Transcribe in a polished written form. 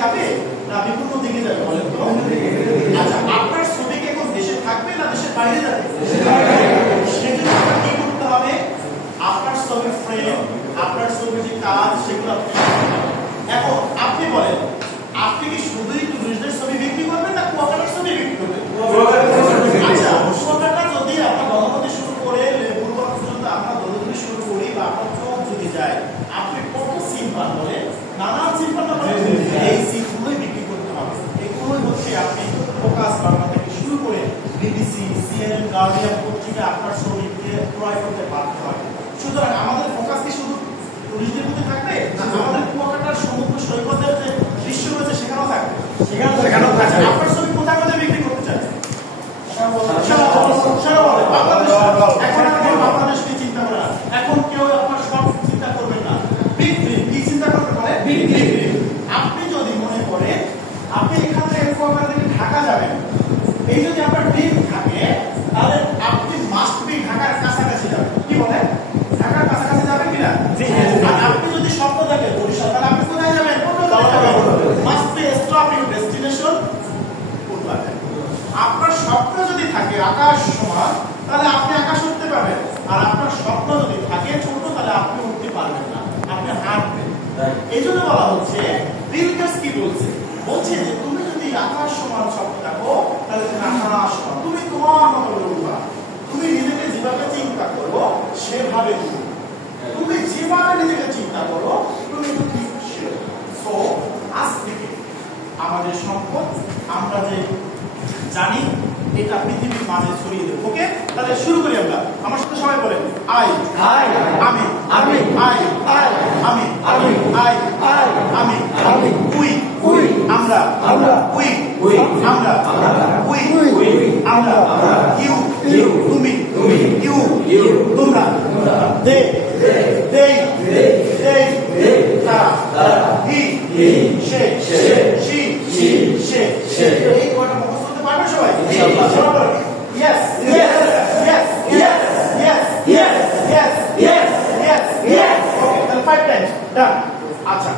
যাবে না বিপরীত দিকে যাবে বলেন তো? আচ্ছা, আপনার ছবি কি এখন দেশে থাকবে না দেশের বাইরে যাবে? সেজন্য আপনার কি করতে হবে? আপনার ছবির ফ্রেম, আপনার ছবির যে কাজ, সেগুলো আপনি এখন আপনি বলেন, আপনি কি শুধুই টুরিস্টদের ছবি বিক্রি করবেন না কুয়াকাটার ছবি বিক্রি করবেন? আচ্ছা, কুয়াকাটা যদি আমরা গণপতি শুরু করে লেবুরবাগ পর্যন্ত আমরা দৌড়দৌড়ি শুরু করি বা আপনার চোখ যদি যায়, আপনি কত সিম পান বলে নানান সিম পান বলে এই সিমগুলোই বিক্রি করতে হবে। এগুলোই হচ্ছে আপনি ফোকাস বাংলা থেকে শুরু করে বিবিসি, সিএনএন, গার্ডিয়ান পত্রিকা আপনার ছবিকে ক্রয় করতে বাধ্য হয়। সুতরাং আমাদের ফোকাস কি শুধু টুরিস্টদের মধ্যে থাকবে? আমাদের কুয়াকাটার সমুদ্র সৈকতের যে দৃশ্য রয়েছে সেখানেও থাকবে। সেখানেও থাকবে। আপনার ছবি কোথায় কোথায় বিক্রি করতে চান? এখন কেউ বাংলাদেশ নিয়ে চিন্তা করে না, এখন কেউ আপনার সব চিন্তা করবেন না, বিক্রি। কি চিন্তা করতে পারে? বিক্রি। আপনি যদি মনে করেন আপনি এখান থেকে কুয়াকাটা থেকে ঢাকা যাবেন, এই যদি আপনার ড্রিম থাকে, তাহলে আপনি মাস্ট বি ঢাকার কাছাকাছি যাবেন। কি বলেন? ঢাকার কাছাকাছি যাবেন কিনা? আর আপনি যদি স্বপ্ন দেখেন বরিশাল, তাহলে আপনি কোথায় যাবেন? Must be stop your destination. আপনার স্বপ্ন যদি থাকে আকাশ সমান, তাহলে আপনি আকাশ উঠতে পারবেন। আর আপনার স্বপ্ন যদি থাকে ছোট, তাহলে আপনি উঠতে পারবেন না, আপনি হাঁটবেন। এই জন্য বলা হচ্ছে, বিল গেটস কি বলছে? বলছে যে তুমি যদি আকাশ সমান স্বপ্ন দেখো, তাহলে তুমি আকাশ সমান, তুমি তোমার মতো করে উঠবা। তুমি নিজেকে যেভাবে চিন্তা করো সেভাবে তুমি যেভাবে নিজেকে চিন্তা করো তুমি ঠিক সেরকম। সো আজ থেকে আমাদের সম্পদ আমরা যে জানি এটা পৃথিবীর মাঝে ছড়িয়ে দেব। ওকে, তাহলে শুরু করি আমরা। আমার সাথে সবাই বলেন, আই আই আমি আমি আই আই আমি আমি আই আই আমি আমি উই উই আমরা আমরা উই উই আমরা আমরা উই উই আমরা আমরা ইউ ইউ তুমি তুমি ইউ ইউ তোমরা তোমরা দে দে দে দে দে তারা তারা হি হি সে সে শি শি সে সে। এই কয়টা মুখস্থ করতে পারবে সবাই? ইনশাআল্লাহ। Yes, yes, yes, yes, yes, yes, yes, yes, yes, yes. Okay, then 5 times. Done. আচ্ছা।